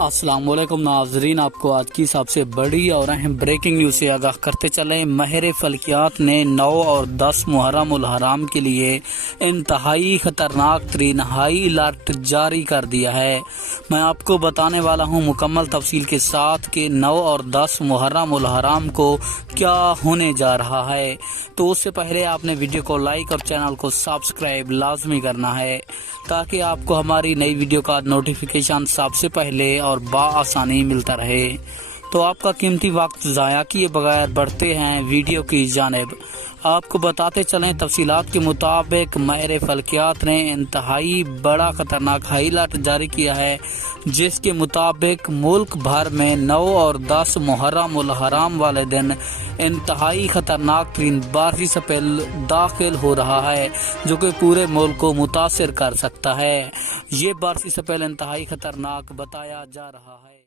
السلام علیکم ناظرین، آپ کو آج کی سب سے بڑی اور اہم بریکنگ نیوز سے آگاہ کرتے چلیں۔ ماہر فلکیات نے 9 اور 10 محرم الحرام کے لیے انتہائی خطرناک ترین ہائی الرٹ جاری کر دیا ہے۔ میں آپ کو بتانے والا ہوں مکمل تفصیل کے ساتھ کہ 9 اور 10 محرم الحرام کو کیا ہونے جا رہا ہے۔ تو اس سے پہلے آپ نے ویڈیو کو لائک اور چینل کو سبسکرائب لازمی کرنا ہے تاکہ آپ کو ہماری نئی ویڈیو کا نوٹیفیکیشن سب سے پہلے اور بآسانی ملتا رہے۔ تو آپ کا قیمتی وقت ضائع کیے بغیر بڑھتے ہیں ویڈیو کی جانب۔ آپ کو بتاتے چلیں، تفصیلات کے مطابق ماہر فلکیات نے انتہائی بڑا خطرناک ہائی الرٹ جاری کیا ہے، جس کے مطابق ملک بھر میں 9 اور 10 محرم الحرام والے دن انتہائی خطرناک ترین بارشی سپیل داخل ہو رہا ہے، جو کہ پورے ملک کو متاثر کر سکتا ہے۔ یہ بارشی سپیل انتہائی خطرناک بتایا جا رہا ہے۔